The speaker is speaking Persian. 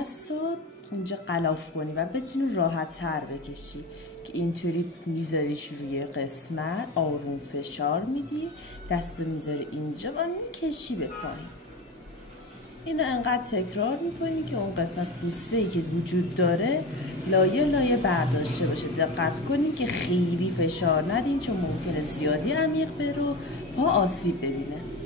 دست رو اینجا غلاف کنی و بتونی راحت تر بکشی که اینطوری میذاریش روی قسمت، آروم فشار میدی، دست رو میذاری اینجا و میکشی به پایین. اینو انقدر تکرار میکنی که اون قسمت پوسته‌ای که وجود داره لایه لایه برداشته باشه. دقت کنی که خیلی فشار ندین چون ممکنه زیادی عمیق بره و پا آسیب ببینه.